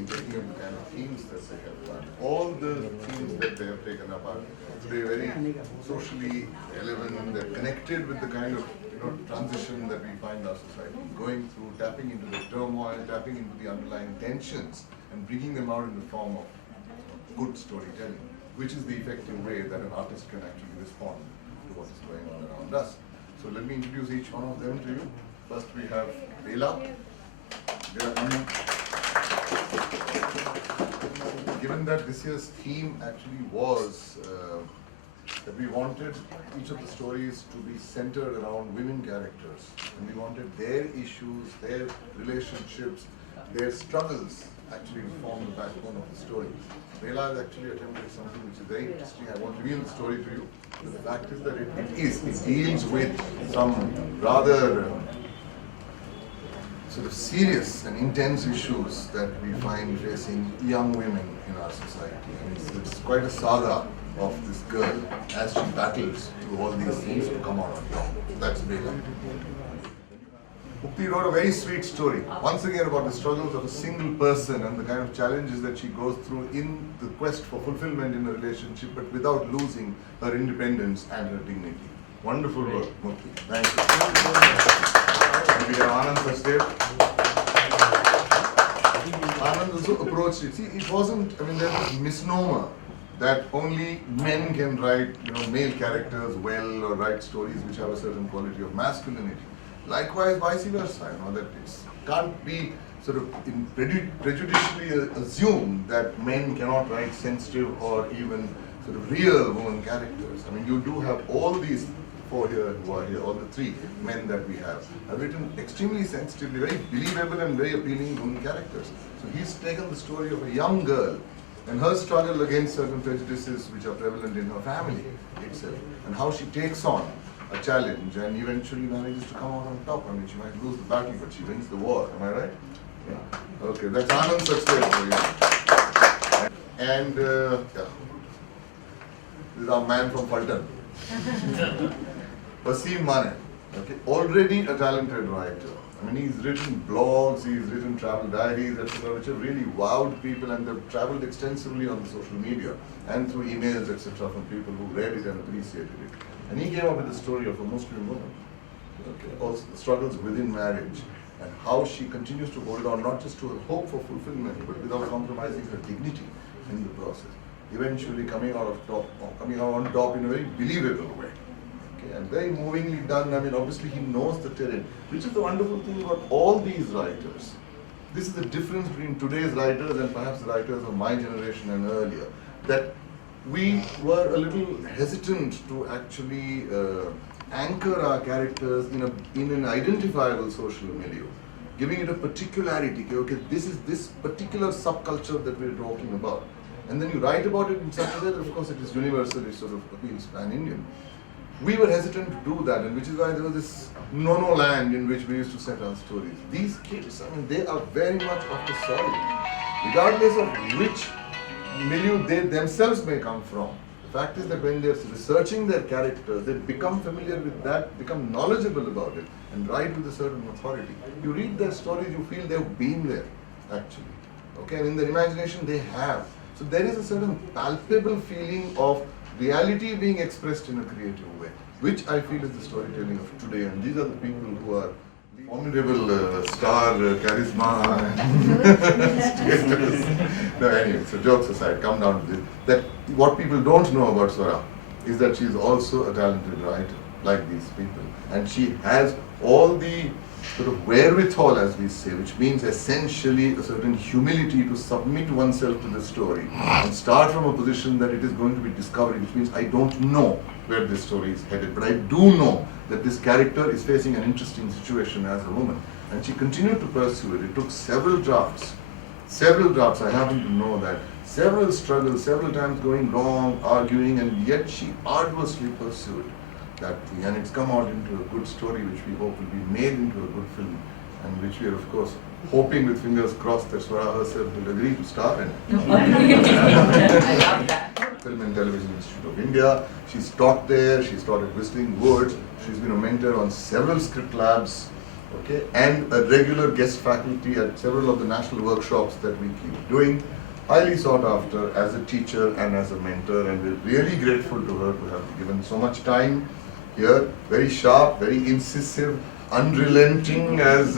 in taking up the kind of themes that they have done. All the themes that they have taken up are today very socially relevant, they're connected with the kind of transition that we find our society going through, tapping into the turmoil, tapping into the underlying tensions, and bringing them out in the form of good storytelling, which is the effective way that an artist can actually respond to what is going on around us. So let me introduce each one of them to you. First we have Bela. Given that this year's theme actually was that we wanted each of the stories to be centered around women characters, and we wanted their issues, their relationships, their struggles actually to form the backbone of the story. Bela has actually attempted something which is very interesting. I won't reveal the story to you, but the fact is that it deals with some rather sort of serious and intense issues that we find facing young women in our society. And it's quite a saga of this girl as she battles through all these things to come out on top. That's Bela. Mukti wrote a very sweet story, once again about the struggles of a single person and the kind of challenges that she goes through in the quest for fulfillment in a relationship, but without losing her independence and her dignity. Wonderful work, Mukti. Thank you. And we have Anand Sachdev. Anand also approached it. See, it wasn't, there's this misnomer that only men can write, male characters well or write stories which have a certain quality of masculinity. Likewise, vice versa, that it can't be sort of prejudicially assumed that men cannot write sensitive or even sort of real woman characters. You do have all these four here who are here, all the three men that we have written extremely sensitively, very believable and very appealing women characters. So he's taken the story of a young girl and her struggle against certain prejudices which are prevalent in her family itself, and how she takes on a challenge and eventually manages to come out on top. She might lose the battle, but she wins the war. Am I right? Yeah. Okay, that's Anand Sachdev for you. And this is our man from Fulton. Wasim Mane. Okay, already a talented writer. He's written blogs, he's written travel diaries, etc., which have really wowed people, and they've traveled extensively on the social media and through emails, etc., from people who read it and appreciated it. And he came up with the story of a Muslim woman, also the struggles within marriage, and how she continues to hold on not just to her hope for fulfillment, but without compromising her dignity in the process. Eventually coming out on top in a very believable way. And very movingly done. Obviously he knows the terrain, which is the wonderful thing about all these writers. This is the difference between today's writers and perhaps the writers of my generation and earlier, that we were a little hesitant to actually anchor our characters in an identifiable social milieu, giving it a particularity. Okay, this is this particular subculture that we're talking about. And then you write about it in such a way that, of course, it is universal, it sort of appeals pan-Indian. We were hesitant to do that, and which is why there was this no-no land in which we used to set our stories. These kids, they are very much of the soil, regardless of which milieu they themselves may come from. The fact is that when they're researching their characters, they become familiar with that, become knowledgeable about it, and write with a certain authority. You read their stories, you feel they've been there, actually. Okay, and in their imagination they have. So there is a certain palpable feeling of reality being expressed in a creative way, which I feel is the storytelling of today. And these are the people who are the formidable star, charisma, status. No, anyway, so jokes aside, come down to this. That what people don't know about Swara is that she is also a talented writer, like these people. And she has all the sort of wherewithal, as we say, which means essentially a certain humility to submit oneself to the story and start from a position that it is going to be discovery, which means I don't know where this story is headed, but I do know that this character is facing an interesting situation as a woman. And she continued to pursue it. It took several drafts, I happen to know that, several struggles, several times going wrong, arguing, and yet she arduously pursued that thing, and it's come out into a good story which we hope will be made into a good film, and which we are of course hoping with fingers crossed that Swara herself will agree to star in. I love that. Film and Television Institute of India. She's taught there, she's taught at Whistling Woods, she's been a mentor on several script labs, okay, and a regular guest faculty at several of the national workshops that we keep doing. Highly sought after as a teacher and as a mentor, and we're really grateful to her to have given so much time here. Very sharp, very incisive, unrelenting, as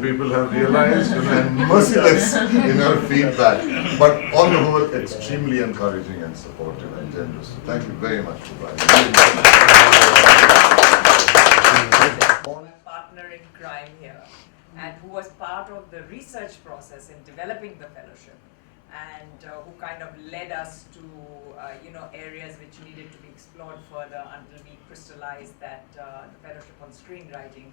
people have realized, and merciless in her feedback, but on the whole, extremely encouraging and supportive and generous. So thank you very much for partner in crime here, and who was part of the research process in developing the fellowship, and who kind of led us to areas which needed to be explored further until we crystallized that the fellowship on screenwriting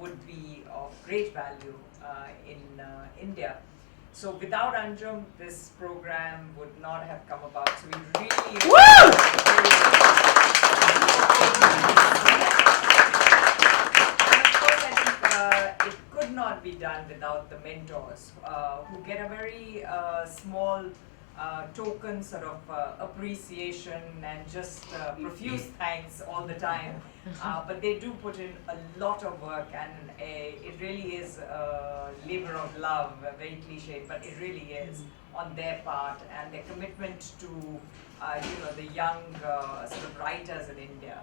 would be of great value in India. So without Anjum, this program would not have come about. So we really it could not be done without the mentors who get a very small token sort of appreciation and just profuse thanks all the time. But they do put in a lot of work, and it really is a labor of love, very cliche, but it really is on their part, and their commitment to the young sort of writers in India.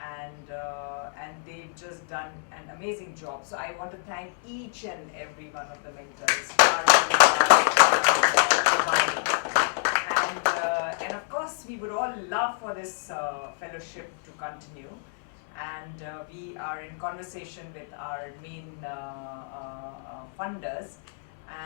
And they've just done an amazing job. So I want to thank each and every one of the mentors. And of course, we would all love for this fellowship to continue. And we are in conversation with our main funders.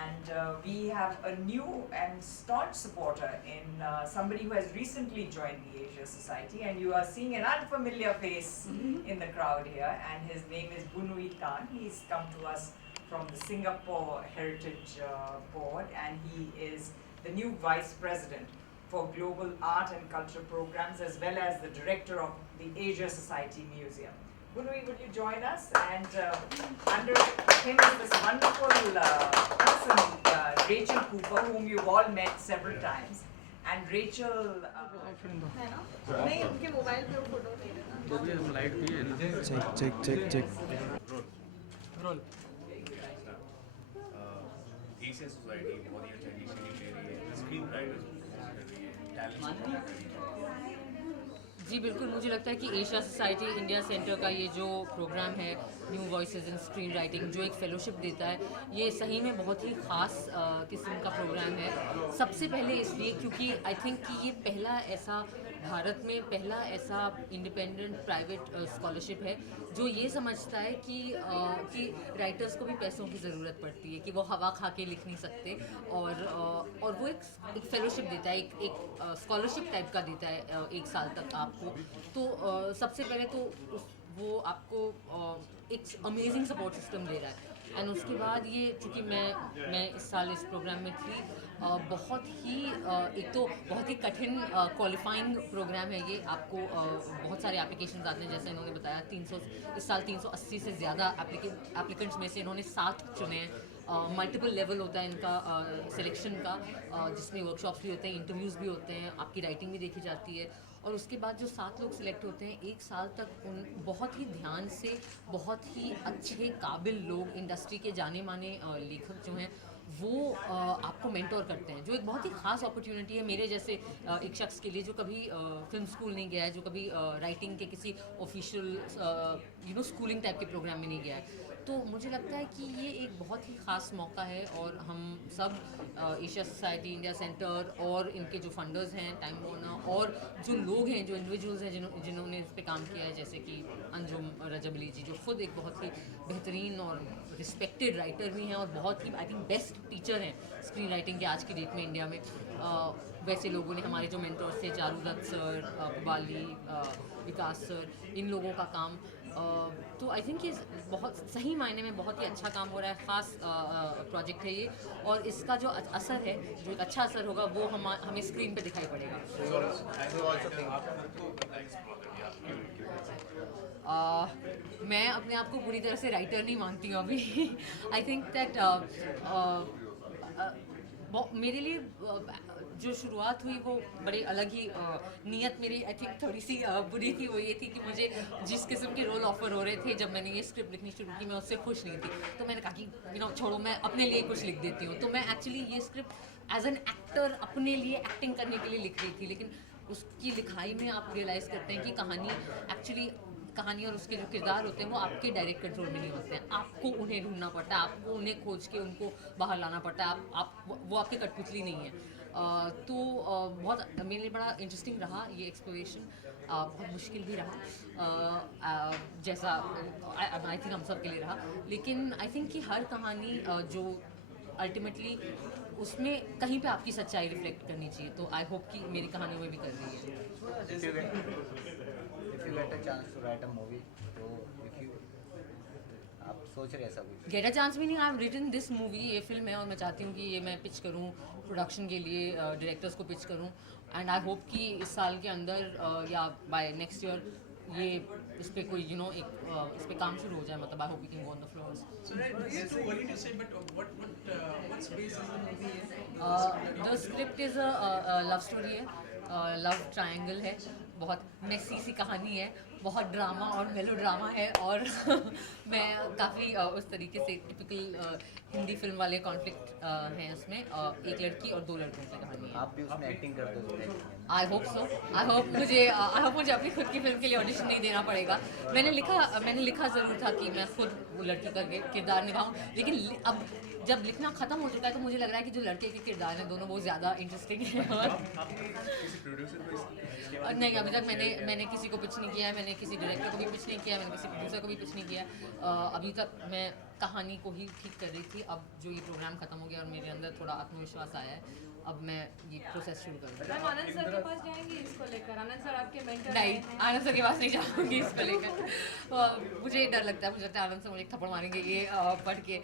And we have a new and staunch supporter in somebody who has recently joined the Asia Society, and you are seeing an unfamiliar face in the crowd here, and his name is Bunui Tan. He's come to us from the Singapore Heritage Board, and he is the new Vice President for Global Art and Culture Programs, as well as the Director of the Asia Society Museum. Bunui, would you join us? And under him is this wonderful person, Rachel Cooper, whom you've all met several times. And Rachel... नहीं, उनके मोबाइल पे वो फोटो नहीं लेना। तो भी हम लाइट भी है ना। check. Roll. Asia Society बहुत ही अच्छा इनिशिएटिव ले रही है, स्क्रीनराइटर्स कर रही है, टैलेंट। जी बिल्कुल, मुझे लगता है कि एशिया सोसाइटी इंडिया सेंटर का ये जो प्रोग्राम है न्यू वॉइसेस इन स्क्रीन राइटिंग, जो एक फेलोशिप देता है, ये सही में बहुत ही ख़ास किस्म का प्रोग्राम है। सबसे पहले इसलिए क्योंकि आई थिंक कि ये पहला ऐसा भारत में पहला ऐसा इंडिपेंडेंट प्राइवेट स्कॉलरशिप है जो ये समझता है कि राइटर्स को भी पैसों की ज़रूरत पड़ती है, कि वो हवा खा के लिख नहीं सकते, और वो एक फेलोशिप देता है, एक स्कॉलरशिप टाइप का देता है 1 साल तक आपको। तो सबसे पहले तो वो आपको एक अमेजिंग सपोर्ट सिस्टम दे रहा है। एंड उसके बाद ये चूँकि मैं इस साल इस प्रोग्राम में थी, बहुत ही एक तो बहुत ही कठिन क्वालिफाइंग प्रोग्राम है ये। आपको बहुत सारे एप्लीकेशंस आते हैं, जैसे इन्होंने बताया 300 इस साल 380 से ज़्यादा एप्लीकेंट्स में से इन्होंने 7 चुने हैं। मल्टीपल लेवल होता है इनका सिलेक्शन का, जिसमें वर्कशॉप्स भी होते हैं, इंटरव्यूज़ भी होते हैं, आपकी राइटिंग भी देखी जाती है। और उसके बाद जो 7 लोग सिलेक्ट होते हैं, 1 साल तक उन बहुत ही ध्यान से बहुत ही अच्छे काबिल लोग, इंडस्ट्री के जाने माने लेखक जो हैं, वो आपको मेंटोर करते हैं, जो एक बहुत ही ख़ास अपॉर्चुनिटी है मेरे जैसे एक शख्स के लिए जो कभी फिल्म स्कूल नहीं गया है, जो कभी राइटिंग के किसी ऑफिशियल स्कूलिंग टाइप के प्रोग्राम में नहीं गया है। तो मुझे लगता है कि ये एक बहुत ही ख़ास मौका है, और हम सब एशिया सोसाइटी इंडिया सेंटर और इनके जो फंडर्स हैं, टाइम वार्नर, और जो लोग हैं, जो इंडिविजुअल्स हैं जिन्होंने इस पे काम किया है, जैसे कि अंजुम रजबली जी, जो खुद एक बहुत ही बेहतरीन और रिस्पेक्टेड राइटर भी हैं और बहुत ही आई थिंक बेस्ट टीचर हैं स्क्रीन राइटिंग के आज की डेट में इंडिया में। वैसे लोगों ने, हमारे जो मेंटर्स थे, चारुदत्त सर, पुबाली, विकास सर, इन लोगों का काम, तो आई थिंक ये बहुत सही मायने में बहुत ही अच्छा काम हो रहा है। ख़ास प्रोजेक्ट है ये, और इसका जो असर है, जो एक अच्छा असर होगा, वो हमें स्क्रीन पे दिखाई पड़ेगा। मैं अपने आप को पूरी तरह से राइटर नहीं मानती हूँ अभी। आई थिंक दैट मेरे लिए जो शुरुआत हुई वो बड़ी अलग ही नीयत मेरी आई थिंक थोड़ी सी बुरी थी। वो ये थी कि मुझे जिस किस्म के रोल ऑफर हो रहे थे जब मैंने ये स्क्रिप्ट लिखनी शुरू की मैं उससे खुश नहीं थी। तो मैंने कहा कि छोड़ो मैं अपने लिए कुछ लिख देती हूँ। तो मैं एक्चुअली ये स्क्रिप्ट एज एन एक्टर अपने लिए एक्टिंग करने के लिए लिख रही थी, लेकिन उसकी लिखाई में आप रियलाइज़ करते हैं कि कहानी और उसके जो किरदार होते हैं वो आपके डायरेक्ट कंट्रोल में नहीं होते हैं। आपको उन्हें ढूंढना पड़ता है, आपको उन्हें खोज के उनको बाहर लाना पड़ता है। वो आपके कठपुतली नहीं है। तो बहुत मेरे लिए बड़ा इंटरेस्टिंग रहा ये एक्सप्लोरेशन। बहुत मुश्किल भी रहा, जैसा आई थिंक हम सब के लिए रहा। लेकिन आई थिंक कि हर कहानी जो अल्टीमेटली उसमें कहीं पे आपकी सच्चाई रिफ्लेक्ट करनी चाहिए। तो आई होप कि मेरी कहानियों में भी कर रही है। If you get a chance to write a movie, तो आप सोच रहे ऐसा कुछ? गेट अ चांस भी नहीं, I have written this movie, ये फिल्म है और मैं चाहती हूँ कि ये मैं पिच करूँ प्रोडक्शन के लिए, डायरेक्टर्स को पिच करूँ। एंड आई होप कि इस साल के अंदर या बाय नेक्स्ट ईयर ये इस पे कोई इस पे काम शुरू हो जाए। मतलब I hope we can go on the floors. It's too early to say, but what space is the movie in? The script is a love story है, लव ट्रायंगल है, बहुत मेसी सी कहानी है, बहुत ड्रामा और मेलो ड्रामा है। और मैं काफ़ी उस तरीके से टिपिकल हिंदी फिल्म वाले कॉन्फ्लिक्ट हैं उसमें। एक लड़की और दो लड़कों की कहानी है। आप भी उसमें एक्टिंग करते हो? I hope so. I hope मुझे अपनी खुद की फिल्म के लिए ऑडिशन नहीं देना पड़ेगा। मैंने लिखा ज़रूर था कि मैं खुद वो लड़की का किरदार निभाऊँ, लेकिन अब जब लिखना ख़त्म हो चुका है तो मुझे लग रहा है कि जो लड़के के किरदार हैं दोनों बहुत ज़्यादा इंटरेस्टिंग हैं। और नहीं, अभी तक मैंने किसी को पिच नहीं किया है, मैंने किसी डायरेक्टर को भी पिच नहीं किया है, मैंने किसी प्रोड्यूसर को भी पिच नहीं किया है। अभी तक मैं कहानी को ही ठीक कर रही थी। अब जो ये प्रोग्राम ख़त्म हो गया और मेरे अंदर थोड़ा आत्मविश्वास आया है, अब मैं ये प्रोसेस शुरू कर रही हूँ। आनंद सर के पास जाएंगी इसको लेकर? आनंद सर आपके मेंटर नहीं, हैं। आनंद सर के पास नहीं जाऊँगी इसको लेकर। मुझे डर लगता है, मुझे लगता है आनंद सर मुझे एक थप्पड़ मारेंगे ये पढ़ के।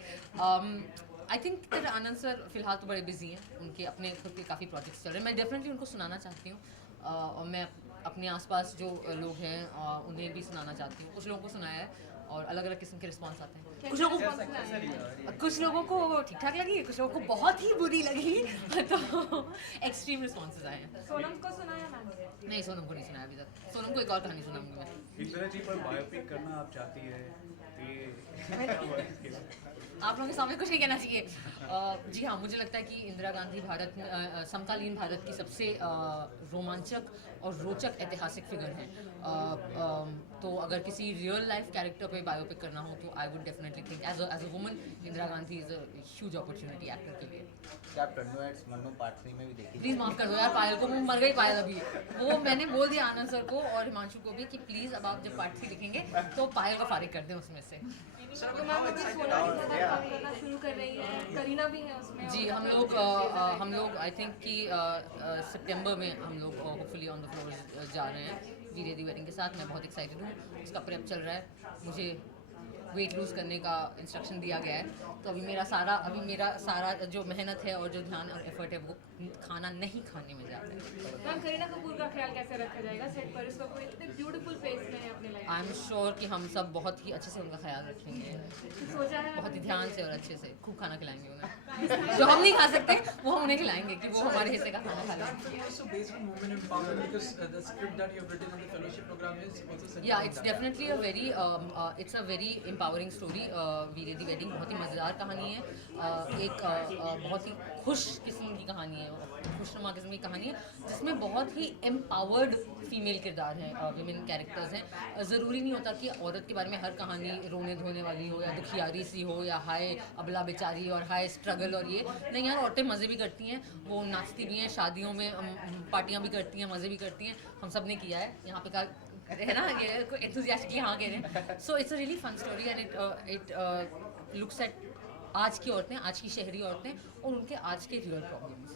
आई थिंक कि आनंद सर फिलहाल तो बड़े बिजी हैं, उनके अपने खुद के काफ़ी प्रोजेक्ट्स चल रहे हैं। मैं डेफिनेटली उनको सुनाना चाहती हूँ, और मैं अपने आसपास जो लोग हैं उन्हें भी सुनाना चाहती हूँ। कुछ लोगों को सुनाया है और अलग अलग किस्म के रिस्पॉन्स आते हैं। कुछ लोगों को ठीक ठाक लगी, कुछ लोगों को बहुत ही बुरी लगी। तो एक्सट्रीम रिस्पॉन्सेज आए हैं। सोनम को सुनाया मैम? नहीं, सोनम को नहीं सुनाया अभी तक। सोनम को एक और कहानी सुनाऊंगी मैं। इंदिरा जी पर बायोपिक करना आप चाहती है, तो ये आप लोगों के सामने कुछ नहीं कहना चाहिए। जी हाँ, मुझे लगता है कि इंदिरा गांधी भारत में समकालीन भारत की सबसे रोमांचक और रोचक ऐतिहासिक फिगर हैं। तो अगर किसी रियल लाइफ कैरेक्टर पे बायोपिक करना हो तो I would definitely think as a woman Indira Gandhi is a huge opportunity actor के लिए। क्या आप टर्नो एट्स मन्नू पार्ट 3 में भी देखी? प्लीज़ माफ़ कर दो यार पायल को, वो मर गई पायल अभी। वो मैंने बोल दिया आनंद सर को और हिमांशु को भी कि प्लीज़ अब आप जब पार्ट 3 लिखेंगे तो पायल को फारिग कर दें उसमें से। तो मैम अभी सोनम के साथ काम करना शुरू कर रही है, करीना भी है उसमें। जी, हम लोग आई थिंक कि सितंबर में हम लोग होपफुली ऑन द फ्लोर जा रहे हैं वीरे दी वेडिंग के साथ। मैं बहुत एक्साइटेड हूँ, उसका प्रेप चल रहा है। मुझे वेट लूज़ करने का इंस्ट्रक्शन दिया गया है, तो अभी मेरा सारा जो मेहनत है और जो ध्यान और एफर्ट है वो खाना नहीं खाने में जा रहा है। मैम करीना कपूर का ख्याल कैसे रखा जाएगा सेट पर? इसको कोई इतने ब्यूटीफुल फेस में है अपने लाइफ। आई एम श्योर कि हम सब बहुत ही अच्छे से उनका ख्याल रखेंगे, सोचा है बहुत ही ध्यान से और अच्छे से खूब खाना खिलाएंगे उन्हें। जो हम नहीं खा सकते वो हम उन्हें खिलाएंगे कि वो हमारे हिस्से का खाना खा लें। Also based on women empowerment, because the script that you have written on the fellowship program is also centered या on it's that. Definitely a very empowering story. Veere Di वेडिंग बहुत ही मज़ेदार कहानी है, एक बहुत ही खुश किस्म की कहानी है, खुशनुमा किस्म की कहानी है जिसमें बहुत ही एम्पावर्ड फीमेल किरदार हैं, विमेन कैरेक्टर्स हैं। ज़रूरी नहीं होता कि औरत के बारे में हर कहानी रोने धोने वाली हो या दुखियारी सी हो या हाय अबला बेचारी और हाय स्ट्रगल और ये नहीं। यार औरतें मज़े भी करती हैं, वो नाचती भी हैं, शादियों में पार्टियाँ भी करती हैं, मज़े भी करती हैं। हम सब ने किया है यहाँ पे का है ना, ये एंथुसियास्टिकली हाँ कह रहे हैं। So it's a really fun story and it looks at आज की औरतें, आज की शहरी औरतें और उनके आज के रियल प्रॉब्लम्स।